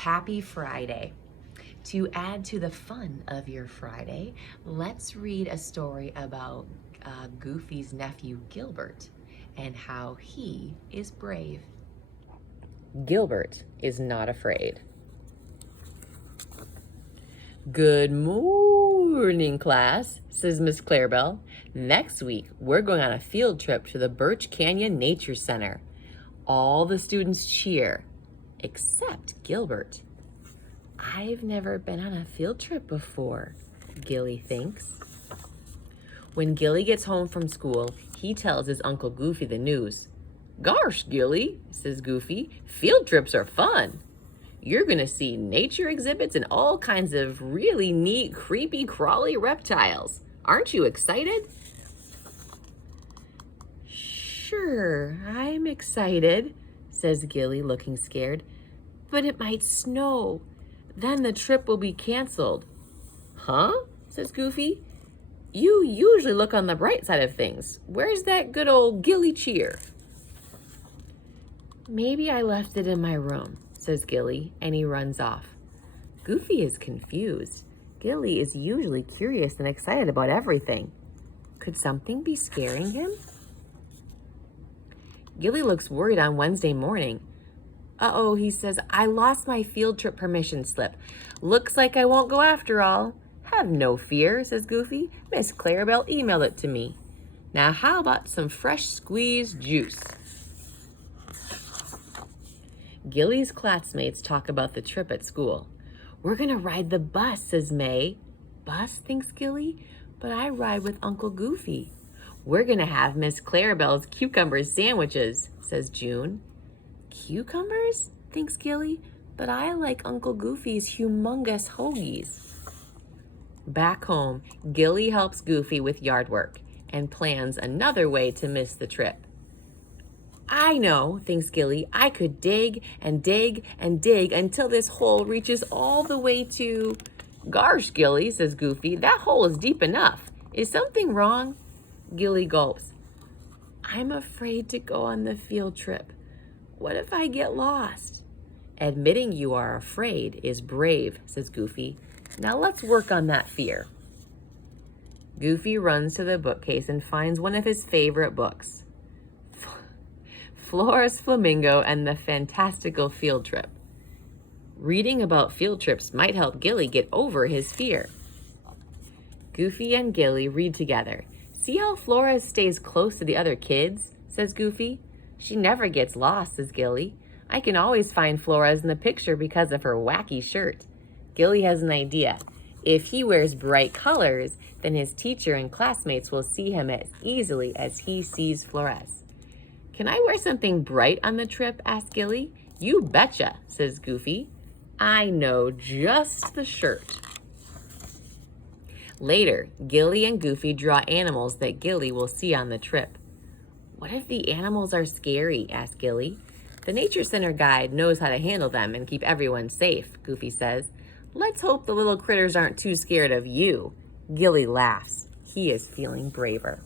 Happy Friday. To add to the fun of your Friday, let's read a story about Goofy's nephew Gilbert and how he is brave. Gilbert is not afraid. Good morning, class, says Miss Clarabelle. Next week, we're going on a field trip to the Birch Canyon Nature Center. All the students cheer, except Gilbert. I've never been on a field trip before, Gilly thinks. When Gilly gets home from school, he tells his Uncle Goofy the news. Gosh, Gilly, says Goofy, field trips are fun. You're gonna see nature exhibits and all kinds of really neat, creepy, crawly reptiles. Aren't you excited? Sure, I'm excited, says Gilly, looking scared. But it might snow. Then the trip will be canceled. Huh? Says Goofy. You usually look on the bright side of things. Where's that good old Gilly cheer? Maybe I left it in my room, says Gilly, and he runs off. Goofy is confused. Gilly is usually curious and excited about everything. Could something be scaring him? Gilly looks worried on Wednesday morning. Uh-oh, he says, I lost my field trip permission slip. Looks like I won't go after all. Have no fear, says Goofy. Miss Clarabelle emailed it to me. Now how about some fresh squeezed juice? Gilly's classmates talk about the trip at school. We're gonna ride the bus, says May. Bus, thinks Gilly, but I ride with Uncle Goofy. We're gonna have Miss Clarabelle's cucumber sandwiches, says June. Cucumbers, thinks Gilly, but I like Uncle Goofy's humongous hoagies. Back home, Gilly helps Goofy with yard work and plans another way to miss the trip. I know, thinks Gilly, I could dig and dig and dig until this hole reaches all the way to... Gosh, Gilly, says Goofy, that hole is deep enough. Is something wrong? Gilly gulps. I'm afraid to go on the field trip. What if I get lost? Admitting you are afraid is brave, says Goofy. Now let's work on that fear. Goofy runs to the bookcase and finds one of his favorite books. Flora's Flamingo and the Fantastical Field Trip. Reading about field trips might help Gilly get over his fear. Goofy and Gilly read together. See how Flora stays close to the other kids, says Goofy. She never gets lost, says Gilly. I can always find Flora's in the picture because of her wacky shirt. Gilly has an idea. If he wears bright colors, then his teacher and classmates will see him as easily as he sees Flora's. Can I wear something bright on the trip, asked Gilly. You betcha, says Goofy. I know just the shirt. Later, Gilly and Goofy draw animals that Gilly will see on the trip. What if the animals are scary, asked Gilly. The Nature Center guide knows how to handle them and keep everyone safe, Goofy says. Let's hope the little critters aren't too scared of you. Gilly laughs. He is feeling braver.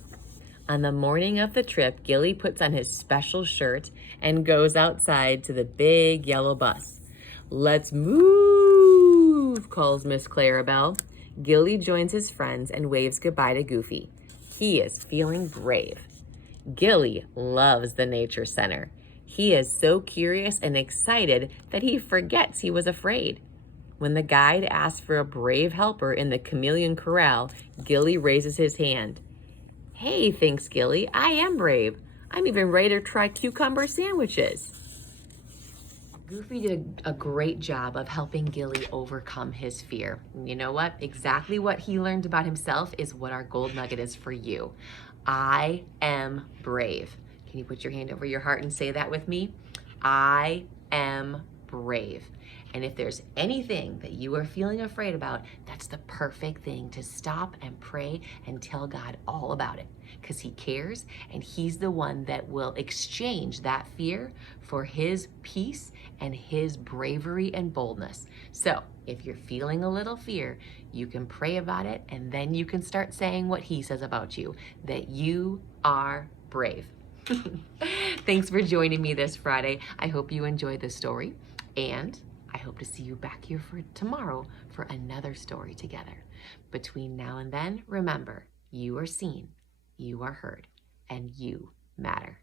On the morning of the trip, Gilly puts on his special shirt and goes outside to the big yellow bus. Let's move, calls Miss Clarabelle. Gilly joins his friends and waves goodbye to Goofy. He is feeling brave. Gilly loves the Nature Center. He is so curious and excited that he forgets he was afraid. When the guide asks for a brave helper in the chameleon corral, Gilly raises his hand. Hey, thinks Gilly, I am brave. I'm even ready to try cucumber sandwiches. Goofy did a great job of helping Gilly overcome his fear. You know what? Exactly what he learned about himself is what our gold nugget is for you. I am brave. Can you put your hand over your heart and say that with me? I am brave. And if there's anything that you are feeling afraid about, that's the perfect thing to stop and pray and tell God all about it, because he cares and he's the one that will exchange that fear for his peace and his bravery and boldness. So if you're feeling a little fear, you can pray about it, and then you can start saying what he says about you, that you are brave. Thanks for joining me this Friday. I hope you enjoyed the story, and I hope to see you back here for tomorrow for another story together. Between now and then, remember, you are seen, you are heard, and you matter.